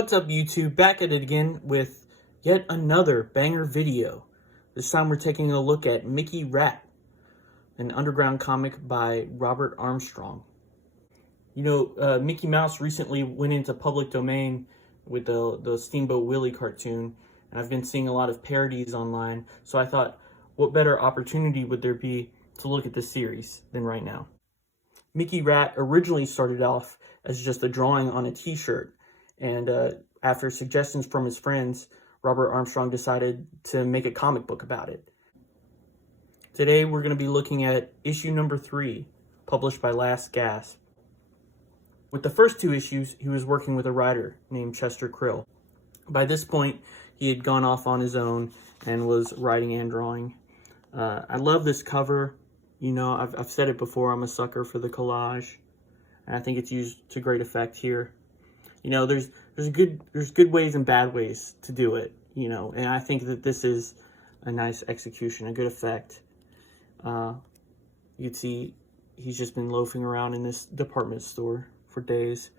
What's up, YouTube? Back at it again with yet another banger video. This time we're taking a look at Mickey Rat, an underground comic by Robert Armstrong. You know, Mickey Mouse recently went into public domain with the Steamboat Willie cartoon, and I've been seeing a lot of parodies online, so I thought, what better opportunity would there be to look at this series than right now? Mickey Rat originally started off as just a drawing on a t-shirt, and after suggestions from his friends, Robert Armstrong decided to make a comic book about it. Today we're going to be looking at issue number 3, published by Last Gasp. With the first 2 issues, he was working with a writer named Chester Krill. By this point, he had gone off on his own and was writing and drawing. I love this cover. You know, I've said it before, I'm a sucker for the collage, and I think it's used to great effect here. You know, there's good ways and bad ways to do it, you know, and I think that this is a nice execution, a good effect. You can see he's just been loafing around in this department store for days.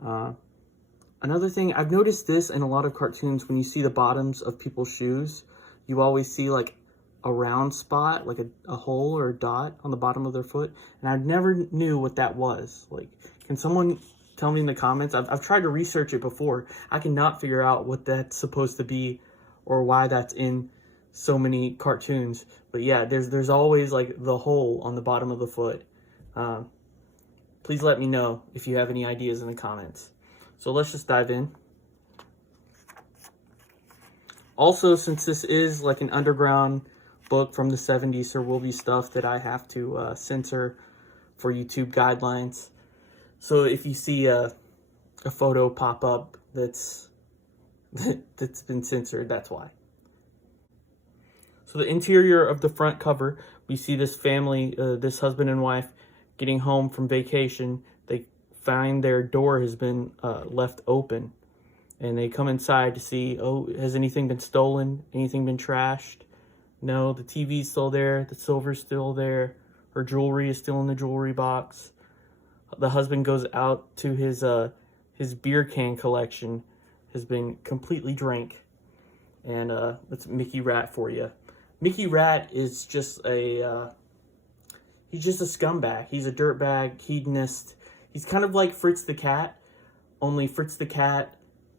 Another thing, I've noticed this in a lot of cartoons, when you see the bottoms of people's shoes, you always see like a round spot, like a hole or a dot on the bottom of their foot, and I never knew what that was. Like, can someone tell me in the comments? I've tried to research it before. I cannot figure out what that's supposed to be or why that's in so many cartoons. But yeah, there's always like the hole on the bottom of the foot. Please let me know if you have any ideas in the comments. So let's just dive in. Also, since this is like an underground book from the 70s, there will be stuff that I have to censor for YouTube guidelines. So if you see a photo pop up that's been censored, that's why. So the interior of the front cover, we see this family, this husband and wife, getting home from vacation. They find their door has been left open, and they come inside to see, oh, has anything been stolen? Anything been trashed? No, the TV's still there, the silver's still there, her jewelry is still in the jewelry box. The husband goes out to his beer can collection, has been completely drank, and that's Mickey Rat for you. Mickey Rat is just he's just a scumbag. He's a dirtbag, hedonist. He's kind of like Fritz the Cat, only Fritz the Cat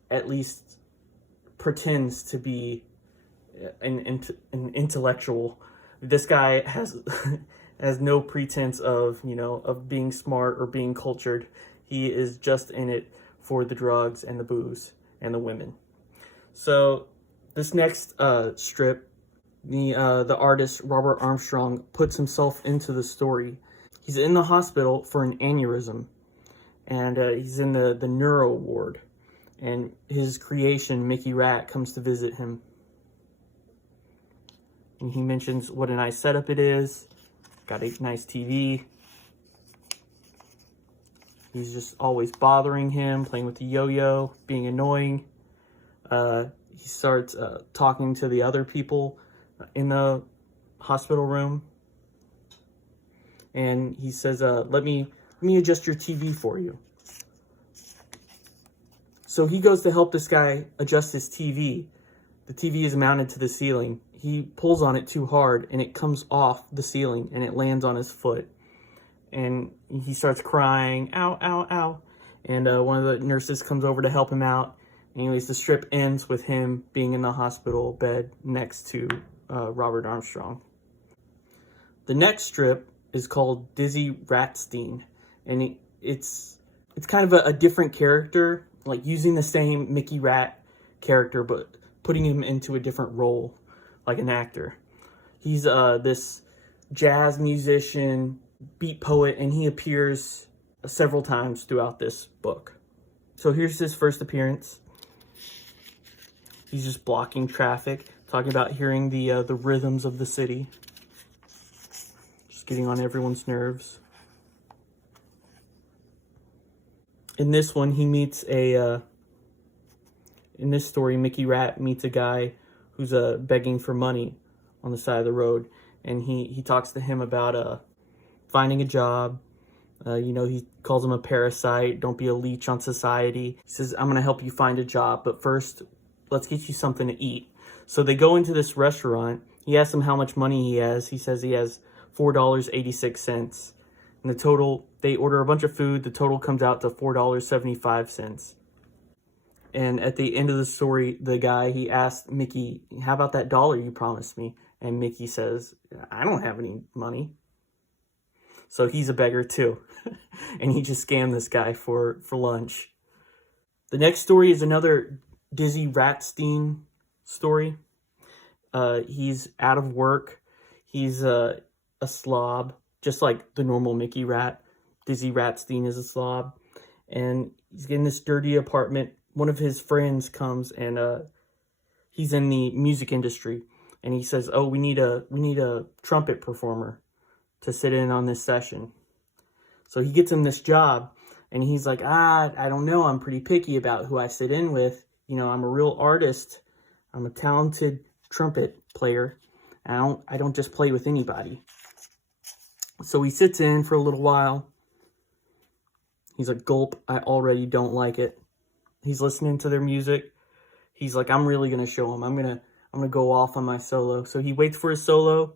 at least pretends to be an intellectual. This guy has has no pretense of, you know, of being smart or being cultured. He is just in it for the drugs and the booze and the women. So this next strip, the artist Robert Armstrong puts himself into the story. He's in the hospital for an aneurysm, and he's in the neuro ward, and his creation, Mickey Rat, comes to visit him. And he mentions what a nice setup it is. Got a nice TV. He's just always bothering him, playing with the yo-yo, being annoying. He starts talking to the other people in the hospital room. And he says, let me adjust your TV for you. So he goes to help this guy adjust his TV. The TV is mounted to the ceiling. He pulls on it too hard, and it comes off the ceiling, and it lands on his foot. And he starts crying, ow, ow, ow. And one of the nurses comes over to help him out. Anyways, the strip ends with him being in the hospital bed next to Robert Armstrong. The next strip is called Dizzy Rat Stein, and it's kind of a different character, like using the same Mickey Rat character, but putting him into a different role, like an actor. He's this jazz musician, beat poet, and he appears several times throughout this book. So here's his first appearance. He's just blocking traffic, talking about hearing the rhythms of the city. Just getting on everyone's nerves. In this one, he meets in this story, Mickey Rat meets a guy who's begging for money on the side of the road, and he talks to him about finding a job He calls him a parasite. Don't be a leech on society. He says, I'm going to help you find a job, but first, let's get you something to eat. So they go into this restaurant. He asks him how much money he has. He says he has $4.86. And the total, they order a bunch of food. The total comes out to $4.75. And at the end of the story, the guy, he asked Mickey, how about that dollar you promised me? And Mickey says, I don't have any money. So he's a beggar too. And he just scammed this guy for lunch. The next story is another Dizzy Rat Stein story. He's out of work. He's a slob, just like the normal Mickey Rat. Dizzy Rat Stein is a slob. And he's in this dirty apartment. One of his friends comes and he's in the music industry. And he says, oh, we need a trumpet performer to sit in on this session. So he gets him this job, and he's like, I don't know, I'm pretty picky about who I sit in with. I'm a real artist. I'm a talented trumpet player. And I don't just play with anybody. So he sits in for a little while. He's like, gulp, I already don't like it. He's listening to their music. He's like, I'm really gonna show him. I'm gonna go off on my solo. So he waits for his solo.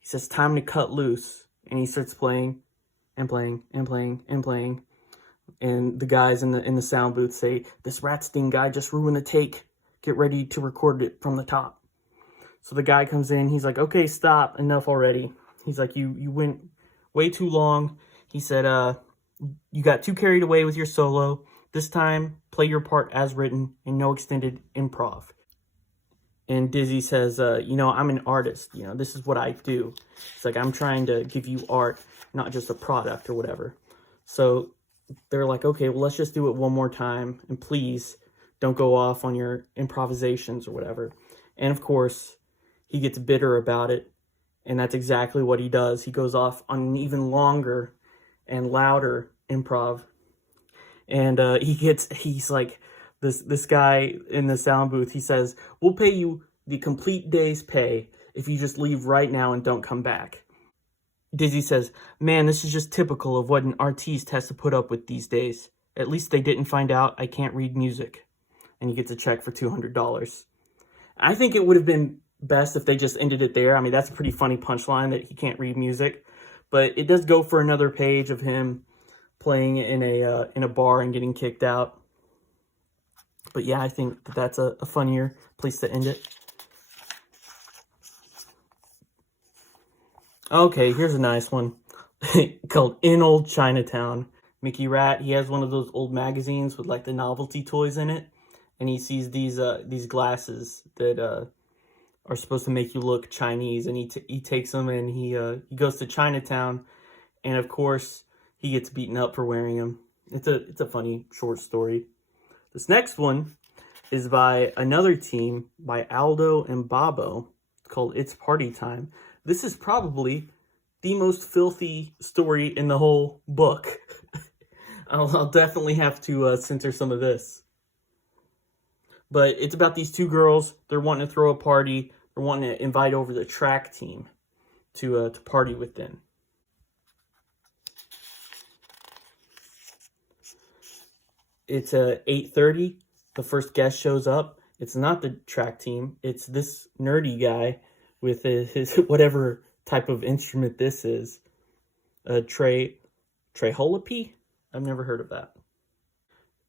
He says, time to cut loose. And he starts playing and playing and playing and playing. And the guys in the sound booth say, this Rat Stein guy just ruined the take. Get ready to record it from the top. So the guy comes in. He's like, okay, stop. Enough already. He's like, you went way too long. He said, you got too carried away with your solo. This time, play your part as written and no extended improv. And Dizzy says, I'm an artist. This is what I do. It's like, I'm trying to give you art, not just a product or whatever. So they're like, okay, well, let's just do it one more time. And please don't go off on your improvisations or whatever. And of course, he gets bitter about it. And that's exactly what he does. He goes off on an even longer and louder improv. And he's like, this guy in the sound booth, he says, we'll pay you the complete day's pay if you just leave right now and don't come back. Dizzy says, man, this is just typical of what an artiste has to put up with these days. At least they didn't find out I can't read music. And he gets a check for $200. I think it would have been best if they just ended it there. I mean, that's a pretty funny punchline that he can't read music. But it does go for another page of him playing in a bar and getting kicked out. But yeah, I think that's a funnier place to end it. Okay, here's a nice one called In Old Chinatown. Mickey Rat, he has one of those old magazines with like the novelty toys in it. And he sees these glasses that are supposed to make you look Chinese. And he takes them and he goes to Chinatown. And of course, he gets beaten up for wearing them. It's a funny short story. This next one is by another team, by Aldo and Bobo. It's called It's Party Time. This is probably the most filthy story in the whole book. I'll definitely have to censor some of this. But it's about these two girls. They're wanting to throw a party. They're wanting to invite over the track team to party with them. It's 8:30. The first guest shows up. It's not the track team. It's this nerdy guy with his whatever type of instrument this is. Treholopy? I've never heard of that.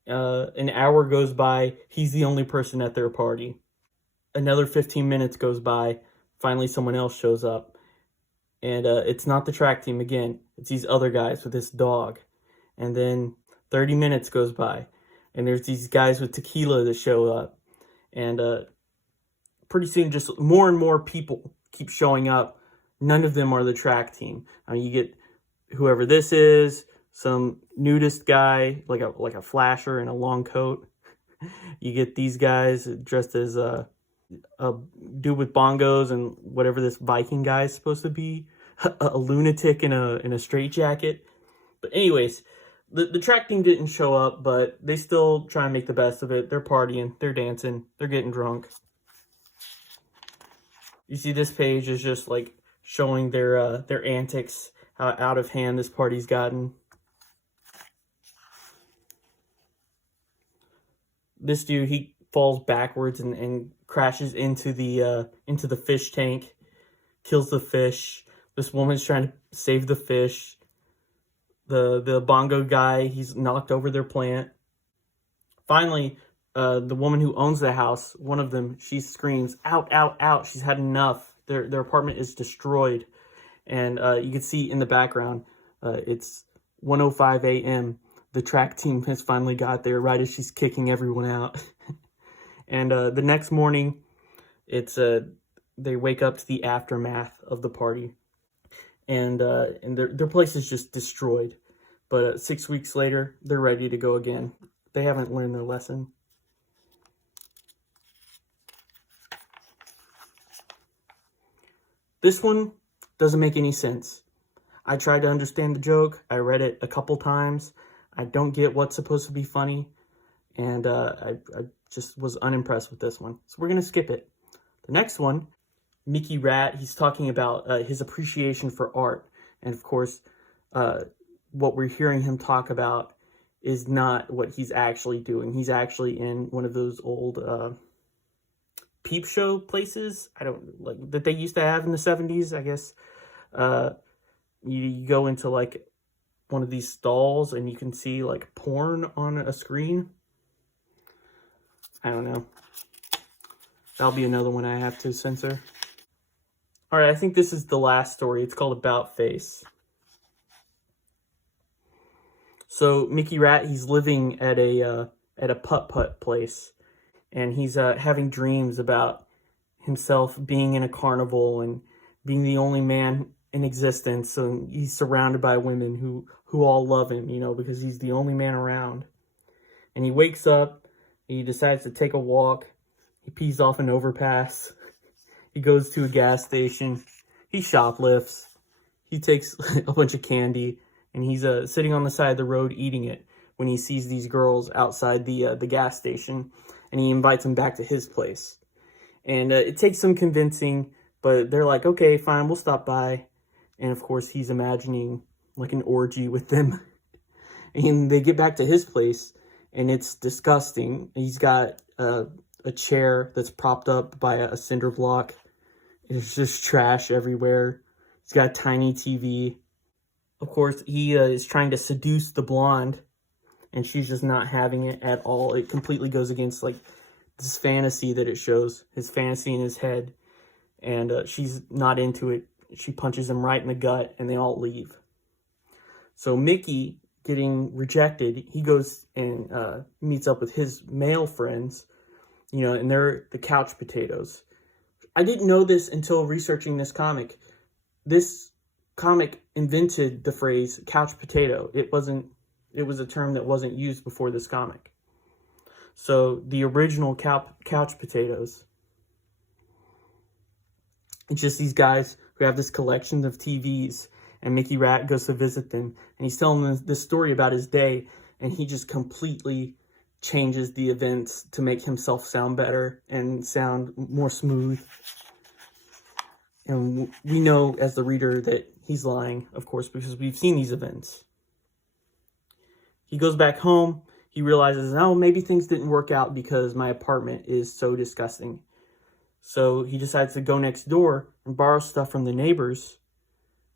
An hour goes by. He's the only person at their party. Another 15 minutes goes by. Finally, someone else shows up. And it's not the track team again. It's these other guys with this dog. And then 30 minutes goes by. And there's these guys with tequila that show up. And pretty soon, just more and more people keep showing up. None of them are the track team. I mean, you get whoever this is, some nudist guy, like a flasher in a long coat. You get these guys dressed as a dude with bongos and whatever this Viking guy is supposed to be, a lunatic in a straitjacket. But anyways, the track team didn't show up, but they still try and make the best of it. They're partying, they're dancing, they're getting drunk. You see, this page is just like showing their antics, how out of hand this party's gotten. This dude, he falls backwards and crashes into the fish tank, kills the fish. This woman's trying to save the fish. The bongo guy, he's knocked over their plant. Finally, the woman who owns the house, one of them, she screams, "Out, out, out!" She's had enough. Their apartment is destroyed, and you can see in the background, it's 1:05 a.m. The track team has finally got there right as she's kicking everyone out. And the next morning, it's they wake up to the aftermath of the party, and their place is just destroyed. But 6 weeks later, they're ready to go again. They haven't learned their lesson. This one doesn't make any sense. I tried to understand the joke. I read it a couple times. I don't get what's supposed to be funny. And I just was unimpressed with this one. So we're going to skip it. The next one, Mickey Rat, he's talking about his appreciation for art. And of course, what we're hearing him talk about is not what he's actually doing. He's actually in one of those old Peep show places. I don't like that they used to have in the 70s, I guess. You go into like one of these stalls and you can see like porn on a screen. I don't know. That'll be another one I have to censor. All right, I think this is the last story. It's called About Face. So Mickey Rat, he's living at a putt-putt place, and he's having dreams about himself being in a carnival and being the only man in existence. And he's surrounded by women who all love him, you know, because he's the only man around. And he wakes up, he decides to take a walk, he pees off an overpass, he goes to a gas station, he shoplifts, he takes a bunch of candy, and he's sitting on the side of the road eating it when he sees these girls outside the gas station, and he invites them back to his place. And it takes some convincing, but they're like, okay, fine, we'll stop by. And of course, he's imagining like an orgy with them. And they get back to his place, and it's disgusting. He's got a chair that's propped up by a cinder block. There's just trash everywhere. He's got a tiny TV. Of course, he is trying to seduce the blonde, and she's just not having it at all. It completely goes against like this fantasy that it shows, his fantasy in his head, and she's not into it. She punches him right in the gut, and they all leave. So Mickey, getting rejected, he goes and meets up with his male friends, you know, and they're the couch potatoes. I didn't know this until researching this comic. This comic invented the phrase couch potato. It was a term that wasn't used before this comic. So the original couch potatoes, it's just these guys who have this collection of TVs, and Mickey Rat goes to visit them, and he's telling them this story about his day, and he just completely changes the events to make himself sound better and sound more smooth. And we know as the reader that he's lying, of course, because we've seen these events. He goes back home. He realizes, oh, maybe things didn't work out because my apartment is so disgusting. So he decides to go next door and borrow stuff from the neighbors.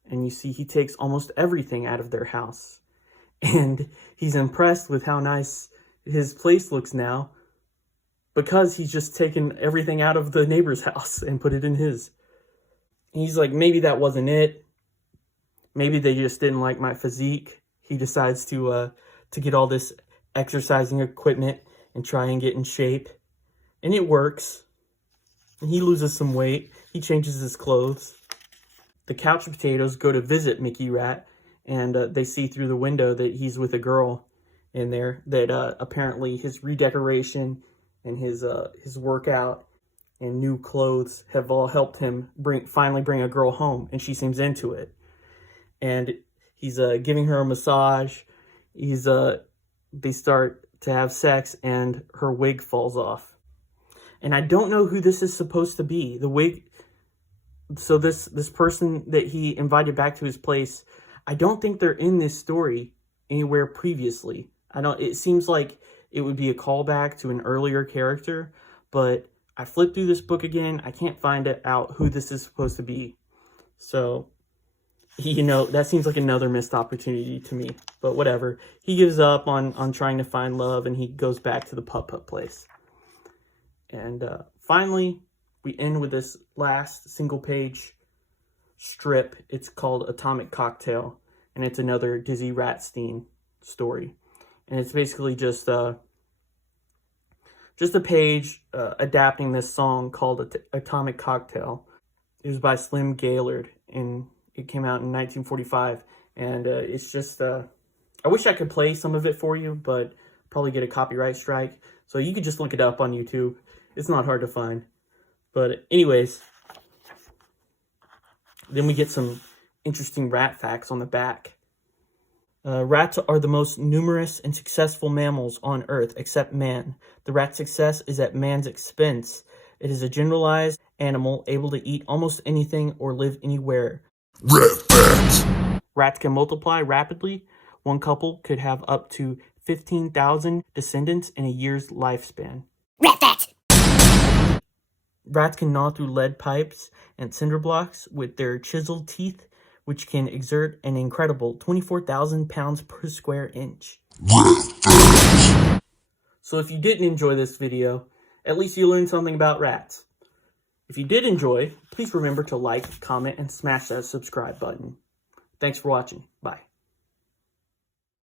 And you see he takes almost everything out of their house. And he's impressed with how nice his place looks now because he's just taken everything out of the neighbor's house and put it in his. And he's like, maybe that wasn't it. Maybe they just didn't like my physique. He decides to get all this exercising equipment and try and get in shape. And it works. And he loses some weight. He changes his clothes. The couch potatoes go to visit Mickey Rat, and they see through the window that he's with a girl in there, that apparently his redecoration and his workout and new clothes have all helped him finally bring a girl home, and she seems into it. And he's giving her a massage. They start to have sex, and her wig falls off. And I don't know who this is supposed to be. The wig. So this person that he invited back to his place, I don't think they're in this story anywhere previously. It seems like it would be a callback to an earlier character, but I flipped through this book again. I can't find out who this is supposed to be. So, you know, that seems like another missed opportunity to me, but whatever. He gives up on trying to find love, and he goes back to the putt-putt place. And finally, we end with this last single-page strip. It's called Atomic Cocktail, and it's another Dizzy Rat Stein story. And it's basically just a page adapting this song called Atomic Cocktail. It was by Slim Gaillard, and it came out in 1945. And it's just, I wish I could play some of it for you, but probably get a copyright strike. So you could just look it up on YouTube. It's not hard to find. But anyways, then we get some interesting rat facts on the back. Rats are the most numerous and successful mammals on Earth, except man. The rat's success is at man's expense. It is a generalized animal able to eat almost anything or live anywhere. Rat facts. Rats can multiply rapidly. One couple could have up to 15,000 descendants in a year's lifespan. Rat facts. Rats can gnaw through lead pipes and cinder blocks with their chiseled teeth, which can exert an incredible 24,000 pounds per square inch. Rat facts. So if you didn't enjoy this video, at least you learned something about rats. If you did enjoy, please remember to like, comment, and smash that subscribe button. Thanks for watching. Bye.